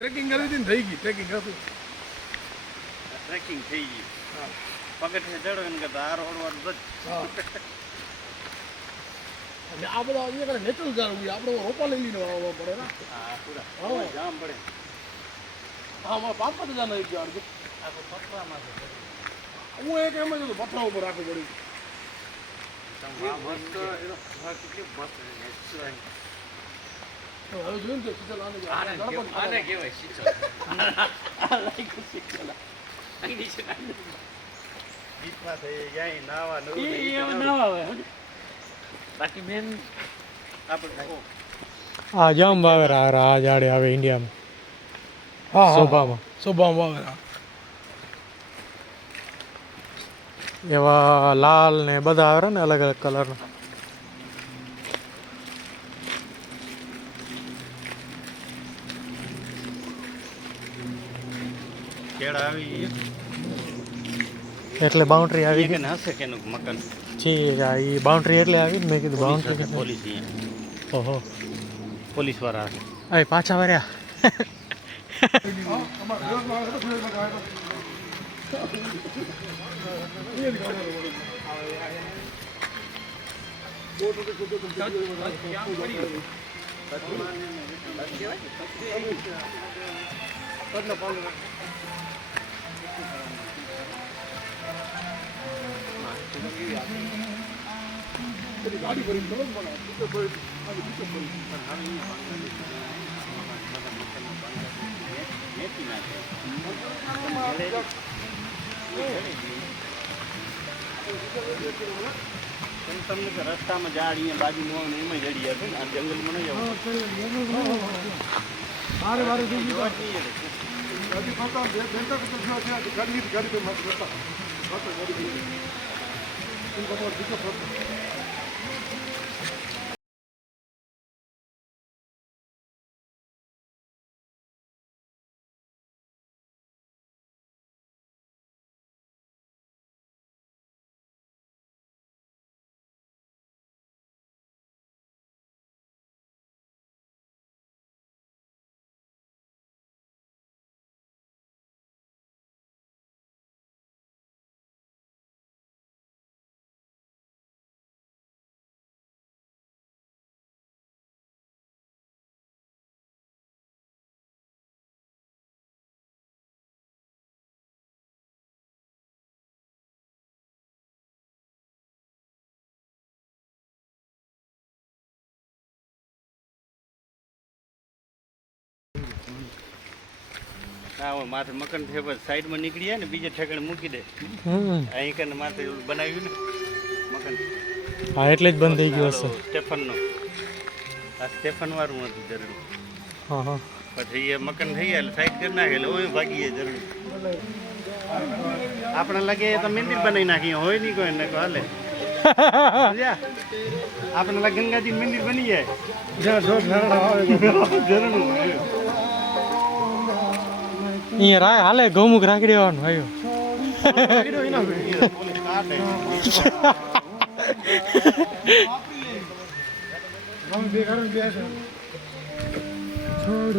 Tracking કરી હતી ને થઈ ગઈ ટ્રેકિંગ હતું ટ્રેકિંગ થઈ ગઈ. પગથિયે ચડો એને કરતા આ રોડ વાળું જ. અને આ બધા અહીંયા નેચરલ ઝાડ હોય આપણે રોપા લઈ લઈને વાવવા પડે ને. હા પૂરા જામ પડે. હા મારા પાપા તો જાને એક ઝાડ છે આખો પથરામાં છે. હું એક એમ જ હતું પથરા ઉપર રાખવું પડ્યું. મસ્ત એનો કેટલી મસ્ત નેચરલ. હવે જોયું ને શીતલ આને કહેવાય શીતલ. આ લાઈક શીતલ. અહીં છે ગીતમાં થઈ જાય નાવા નવું નાવા આવે. બાકી મેન આપણે આ જામ વાવેર આ ઝાડે આવે ઇન્ડિયામાં. હા શોભામાં શોભામાં વાવેરા એવા લાલ ને બધા આવે ને અલગ અલગ કલરના. કેળા આવી એટલે બાઉન્ડ્રી આવી ગઈ કે હશે કેનું મકાન ઠીક આ એ બાઉન્ડ્રી એટલે આવી ને મેં કીધું બાઉન્ડ્રી પોલીસ અહીંયા ઓહો પોલીસ વાળા આ પાછા વર્યા ગાડી ભરી તમને રસ્તામાં ઝાડ અહીંયા બાજુમાં એમાં જડી જશે ને આ જંગલમાં નહીં હા માથે મકાન છે બસ સાઈડમાં નીકળી જાય ને બીજે ઠેકાણે મૂકી દે. અહીં કને માથે બનાવ્યું ને મકાન. હા એટલે જ બંધ થઈ ગયું હશે. સ્ટેફનનું આ સ્ટેફન વાળું હતું જરૂર. હા હા પછી એ મકાન થઈ ગયા એટલે સાઈડ કરી નાખે એટલે હોય ભાગી જાય જરૂર. આપણે લાગે તો મંદિર બનાવી નાખીએ હોય નહીં કોઈ ને હાલે. આપણે લાગે ગંગાજી મંદિર બની જાય જરૂર. અહીંયા રા હાલે ગૌમુખ રાખી દેવાનું ભાઈઓ. છોડ